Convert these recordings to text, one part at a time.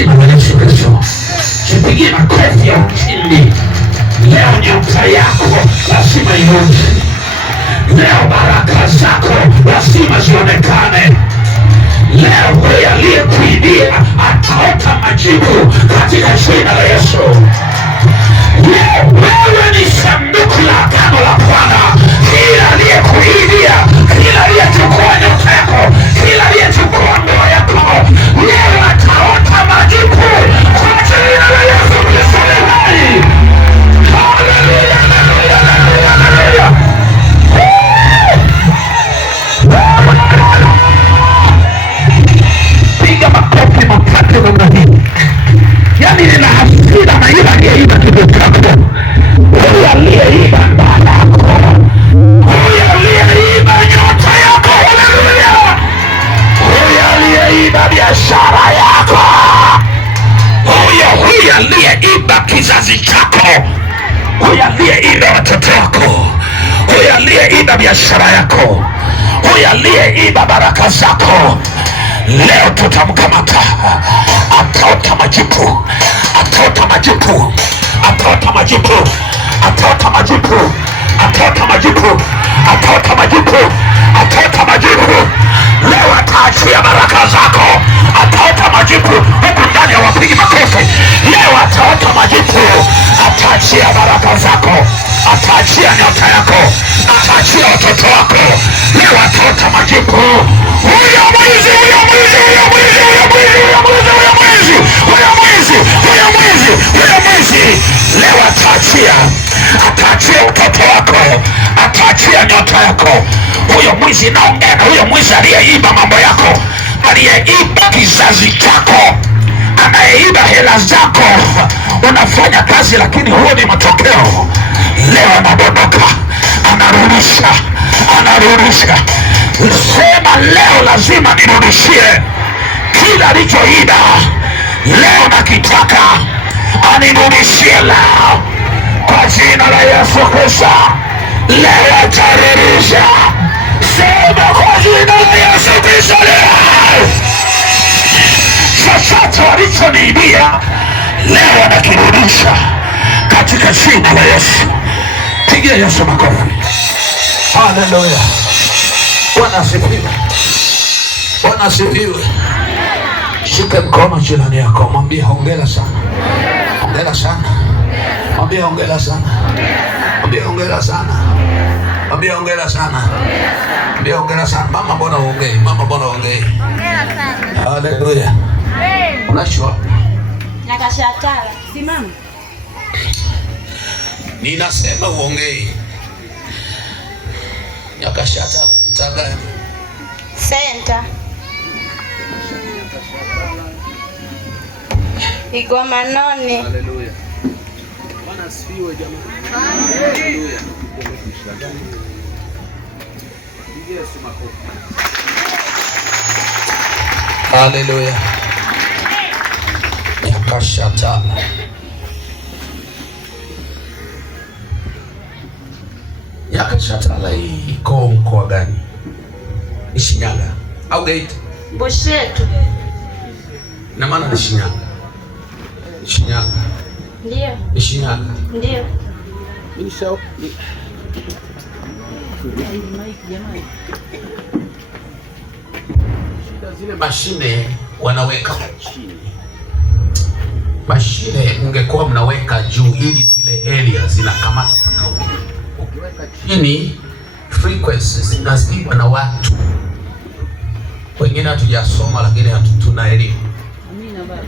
jina la Yesu Kristo. Jipigie makofi ya ushindi. Leo nyota yako lazima inuke. Leo baraka zako lazima zionekane. Leo huyo aliyekuibia ataota majibu katika jina la Yesu. Leo wewe ni sanduku la agano la Bwana. Kila aliyekuibia, kila aliyechukua nyota yako, kila aliyechukua ndoa yako, leo ataota majibu kwa jina la Yesu Kristo. Haleluya, haleluya, haleluya, haleluya. Piga makofi matatu namna hii. Yaani nina hasira na yule aliyeiba kitu chako. Huyu aliyeiba ndoa yako. Huyu aliyeiba nyota yako. Haleluya. Huyu aliyeiba biashara yako. Huyu aliyeiba kizazi chako. Huyu aliyeiba watoto wako. Huyu aliyeiba biashara yako. Huyu aliyeiba baraka zako. Leo tutamkamata. Ataota majibu. Ataota majibu. Ataota majibu. Ataota majibu. Ataota majibu. Ataota majibu. Ataota majibu. Leo ataachia baraka zako. Ataota majibu. Huku ndani hawapigi makofi. Leo ataota majibu. Ataachia baraka zako. Ataachia nyota yako. Ataachia watoto wako. Leo ataota majibu. Huyo mwizi, huyo mwizi, huyo mwizi, huyo mwizi, huyo mwizi, huyo mwizi, huyo mwizi, huyo mwizi, huyo mwizi. Leo ataachia. Ataachia utoto wako. Ataachia nyota yako. Huyo mwizi naongea na huyo mwizi aliyeiba mambo yako, aliyeiba kizazi chako, anayeiba hela zako. Unafanya kazi lakini huo ni matokeo. Leo anadondoka, anarudisha, anarudisha. Sema leo lazima nirudishie kila alichoiba. Leo nakitaka anirudishie leo kwa jina la Yesu Kristo. Leo atarudisha. Sema kwa jina la Yesu Kristo leo. Chochote walichoniibia leo anakirudisha katika jina la Yesu. Pigia Yesu makofi. Haleluya. Bwana asifiwe. Bwana asifiwe. Shika mkono jirani yako, mwambie hongera sana. Hongera sana. Mwambie hongera sana. Mwambie hongera sana. Mwambie hongera sana. Mwambie hongera sana. Mama mbona uongei? Mama mbona uongei? Hongera sana. Haleluya. Unashwa? Nakashatala. Simama. Ninasema uongei. Nakashatala. Mtangani. Senta. Igoma noni. Haleluya. Bwana asifiwe jamani. Haleluya. Yesu makofi. Haleluya. Yakashata. Yakashatala iko mkoa gani? Ni Shinyanga au Geita? Bushetu. Na maana ni Shinyanga. Shinyanga. Ndio. Ni Shinyanga. Ndio. Zile mashine wanaweka chini. Mashine ungekuwa mnaweka juu ili zile area zinakamata mpaka huko. Ukiweka chini frequencies zinazibwa na watu. Wengine hatujasoma lakini hatuna elimu. Amina baba.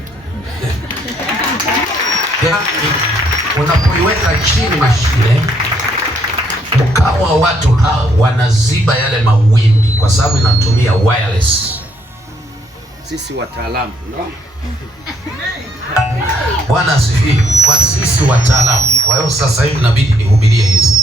Yaani unapoiweka chini mashine mkawa watu hao wanaziba yale mawimbi kwa sababu inatumia wireless. Sisi wataalamu, no? Bwana asifiwe. Kwa sisi wataalamu. Kwa hiyo sasa hivi inabidi nihubirie hizi.